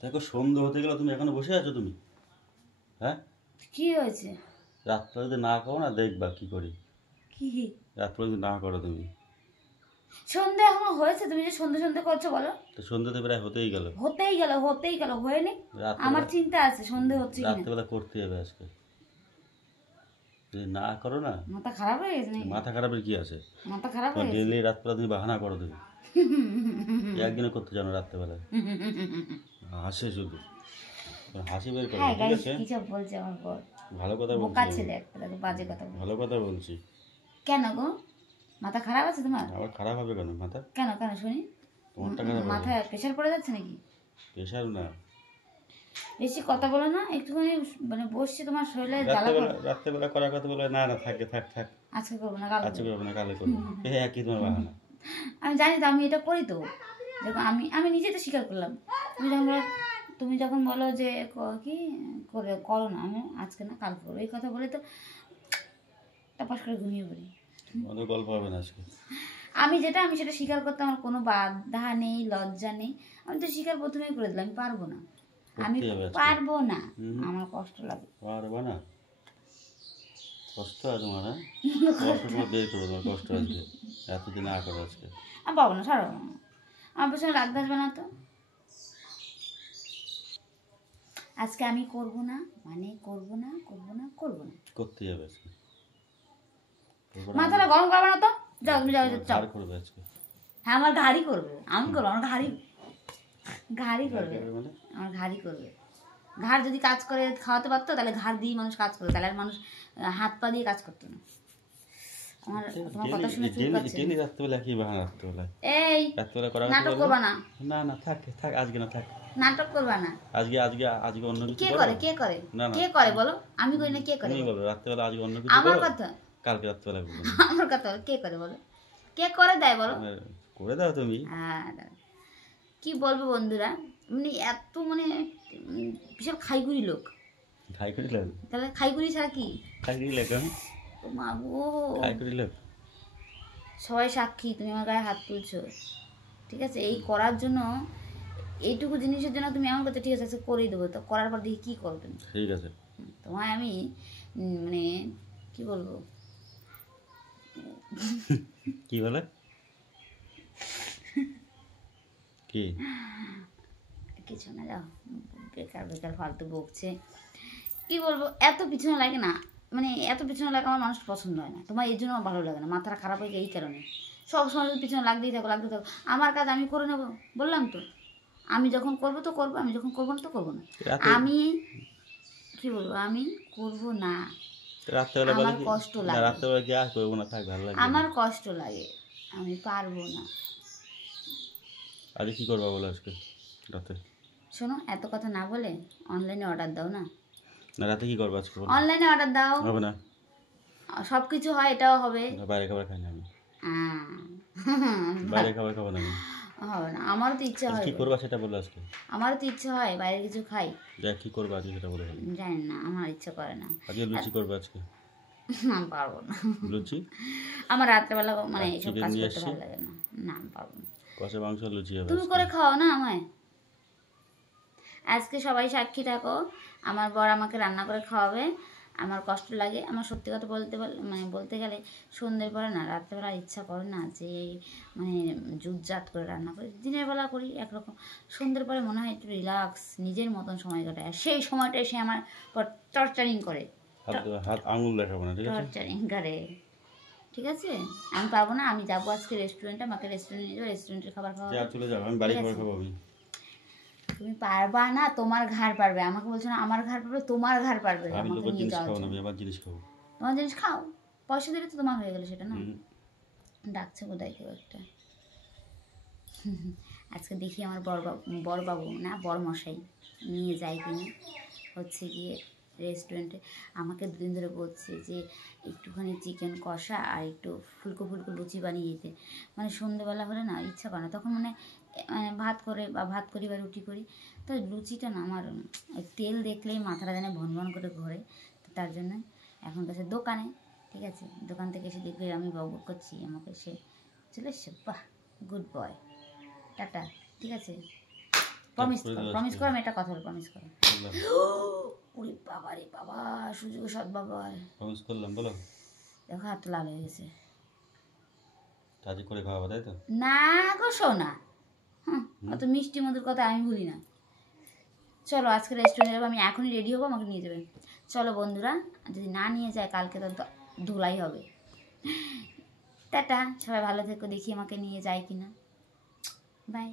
দেখো সন্ধ্যে হতে গেলে তুমি এখনো বসে আছো তুমি? হ্যাঁ, কি হয়েছে? রাত্রে যদি না করো না দেখবা কি করি। কি রাত্রে যদি না করো তুমি, সন্ধে এখনো হয়েছে? তুমি যে সন্ধে সন্ধে করছো বলো। তো সন্ধ্যে তো প্রায় হতেই গেল। হতেই গেল হয়নি। আমার চিন্তা আছে সন্ধে হচ্ছে কিনা। রাত্রেবেলা করতে হবে আজকে, যদি না করো না। মাথা খারাপ হয়ে গেছে নাকি? মাথা খারাপের কি আছে? মাথা খারাপ হয়ে গেছে। ডেলি রাত্রে তুমি বাহানা করো তুমি। একদিনে করতে জানো রাত্রেবেলায়? হাসে শুধু, হাসি বের করো। হ্যাঁ ঠিক গাইস, আছে, কি সব বলছে আমার বর। ভালো কথা বোকা বলছি, ছেলে একটা, দেখো বাজে কথা বলছে। ভালো কথা বলছি। কেন গো, মাথা খারাপ আছে তোমার? আবার খারাপ হবে কেন মাথা? কেন কেন শুনি। তোমারটা খারাপ হবে? মাথায় প্রেশার পড়ে যাচ্ছে নাকি? প্রেশার না, বেশি কথা বলো না, একটুখানি মানে বসছি তোমার শরীরে জ্বালা করে। রাত্রেবেলা করার কথা বলে না না থাকে থাক থাক, আজকে করবো না, কাল আজকে করবো। করবো না কালে করবো, এই একই তোমার বাহানা। আমি জানি তো, আমি এটা করি তো। দেখো আমি আমি নিজে তো স্বীকার করলাম। তুমি যখন বলো যে কি করে করো না, আমি আজকে না কাল করবো, এই কথা বলে তো টাপাস করে ঘুমিয়ে পড়ি। অত গল্প হবে না আজকে। আমি সেটা স্বীকার করতে আমার কোনো বাধা নেই, লজ্জা নেই। আমি তো স্বীকার প্রথমেই করে দিলাম, আমি পারবো না। আমি পারবো না, আমার কষ্ট লাগে। পারবো না, কষ্ট আছে তোমার? কষ্ট তোমার বের করবো, তোমার কষ্ট আছে এতদিন না করো আজকে। আমি পাবো না, ছাড়ো। আমার পেছনে রাগ আসবে না তো। আজকে আমি করবো না মানে করবো না, করবো না, করবো না, করতে যাবে আজকে। মাথাটা গরম করবে না তো। যাও তুমি যাও, যাও। করবে আজকে? হ্যাঁ আমার ঘাড়ি করবে, আমি করবো, আমার ঘাড়ি করবে, মানে আমার ঘাড়ি করবে। ঘাড় যদি কাজ করে খাওয়াতে পারতো, তাহলে ঘাড় দিয়ে মানুষ কাজ করতো, তাহলে আর মানুষ হাত পা দিয়ে কাজ করতো না। আমার তোমার কথা শুনে চুপ করছে। ডেলি রাত্রেবেলা কি বাহানা? রাত্রেবেলায় এই রাত্রেবেলা করা নাটক করবা না। না না থাক থাক, আজকে না থাক, নাটক করবা না। আজকে আজকে আজকে অন্য কিছু কে করো। করে কে করে না না কে করে বলো, আমি করি না, কে করে তুমি বলো? বলো রাত্রেবেলা আজকে অন্য কিছু আমার করো, কথা, কালকে রাত্রেবেলা করবো। আমার কথা কে করে বলো, কে করে দেয় বলো? করে দাও তুমি। হ্যাঁ কি বলবো বন্ধুরা, মানে এত মানে বিশাল খাইগুড়ি লোক। খাই করি লোক? তাহলে খাইগুড়ি ছাড়া কি? খাই করি লোক আমি? ও মা গো, খাই করি লোক? সবাই সাক্ষী, তুমি আমার গায়ে হাত তুলছো। ঠিক আছে, এই করার জন্য, এইটুকু জিনিসের জন্য তুমি আমার কাছে ঠিক আছে করেই দেবো, তো করার পর দেখি কী করো তুমি। ঠিক আছে, তোমায় আমি মানে কি বলবো, কি বলে কি? কিছু না, যাও, বেকার বেকার ফালতু বকছে। কি বলবো, এত পিছনে লাগে না, মানে এত পিছনে লাগে আমার মানুষ পছন্দ হয় না। তোমার এই জন্য আমার ভালো লাগে না, মাথাটা খারাপ হয়ে যায় এই কারণে। সব সময় যদি পিছনে লাগতেই থাকো। আমার কাজ আমি করে নেবো, বললাম তো। আমি যখন করবো তো করবো, আমি যখন করবো না তো করবো না। আমি কি বলবো, আমি করবো না। আমার কষ্ট লাগে, আমার কষ্ট লাগে, আমি পারবো না। আজকে কি করবো বলো আজকে রাতে? শোনো, এত কথা না বলে অনলাইনে অর্ডার দাও না। না রাতে কি করবো আজকে? অনলাইনে অর্ডার দাও, হবে না, সব কিছু হয়, এটাও হবে। বাইরে খাবার খাই না আমি, বাইরে খাবার খাবো না আমি। হবে না, আমারও তো ইচ্ছা হয়। কি করবা সেটা বলো আজকে। আমারও তো ইচ্ছা হয় বাইরে কিছু খাই। যা কি করবা আজকে সেটা বলে ফেলো। জানি না, আমার ইচ্ছা করে না। আজকে লুচি করবো আজকে। আমি পারবো না লুচি, আমার রাত্রেবেলা মানে এইসব কাজ করতে ভালো লাগে না। না আমি পারবো না। কষা মাংস লুচি হবে। তুমি করে খাও না আমায়। আজকে সবাই সাক্ষী থাকো, আমার বর আমাকে রান্না করে খাওয়াবে। আমার কষ্ট লাগে, আমার সত্যি কথা বলতে গেলে সন্ধ্যের পরে না, রাত্রেবেলা ইচ্ছা করে না যে মানে জুটজাট করে রান্না করি। দিনের বেলা করি একরকম, সন্ধ্যের পরে মনে হয় একটু রিল্যাক্স, নিজের মতন সময় কাটায়। আর সেই সময়টা এসে আমার টর্চারিং করে, হাত আঙুল দেখাবো না, ঠিক আছে? টর্চারিং করে, ঠিক আছে? আমি পারবো না। আমি যাবো আজকে রেস্টুরেন্টে, আমাকে রেস্টুরেন্টে নিয়ে যাবো, রেস্টুরেন্টের খাবার খাওয়া। চলে যাবো, আমি বাড়ি খাবার খাবো। আমি তুমি পারবা না, তোমার ঘাড় পারবে। আমাকে বলছো না আমার ঘাড় পারবে, তোমার ঘাড় পারবে। আমাকে নিয়ে যাওয়ার জন্য। আমি আমার জিনিস খাবো। তোমার জিনিস খাও, পয়সা দিলে তো তোমার হয়ে গেল সেটা না। ডাকছে বোধহয় কেউ একটা। আজকে দেখি আমার বড়বাবু না বড়মশাই নিয়ে যায় কিনা হচ্ছে গিয়ে রেস্টুরেন্টে। আমাকে দুদিন ধরে বলছে যে একটুখানি চিকেন কষা আর একটু ফুলকো ফুলকো লুচি বানিয়ে দিতে। মানে সন্ধ্যেবেলা হলে না ইচ্ছা করে না, তখন মানে ভাত করি বা রুটি করি। তো লুচিটা না আমার তেল দেখলেই মাথাটা যেন ভন ভন করে ঘোরে। তো তার জন্য এখন কাছে দোকানে, ঠিক আছে, দোকান থেকে এসে দেখবে আমি বক করছি, আমাকে সে চলে এসছে। বাহ, গুড বয়, টাটা, ঠিক আছে। প্রমিস করে করো দিও প্রমিস আজকে। করো আমি একটা কথা বলি প্রমিস করো বললাম ওরে বাবা রে বাবা সুযোগ সৎ বাবার প্রমিস করলাম, বলো। দেখো হাতটা লাল হয়ে গেছে কাজে করে খাওয়াবো, তাই তো? না গো শোনা অত মিষ্টি মধুর কথা আমি ভুলি না চলো আজকে রেস্টুরেন্টে যাবো আমি এখনই রেডি হবো আমাকে নিয়ে যাবে চলো বন্ধুরা যদি না নিয়ে যায় কালকে তো ধুলাই হবে টাটা সবাই ভালো থেকো দেখি আমাকে নিয়ে যায় কিনা বাই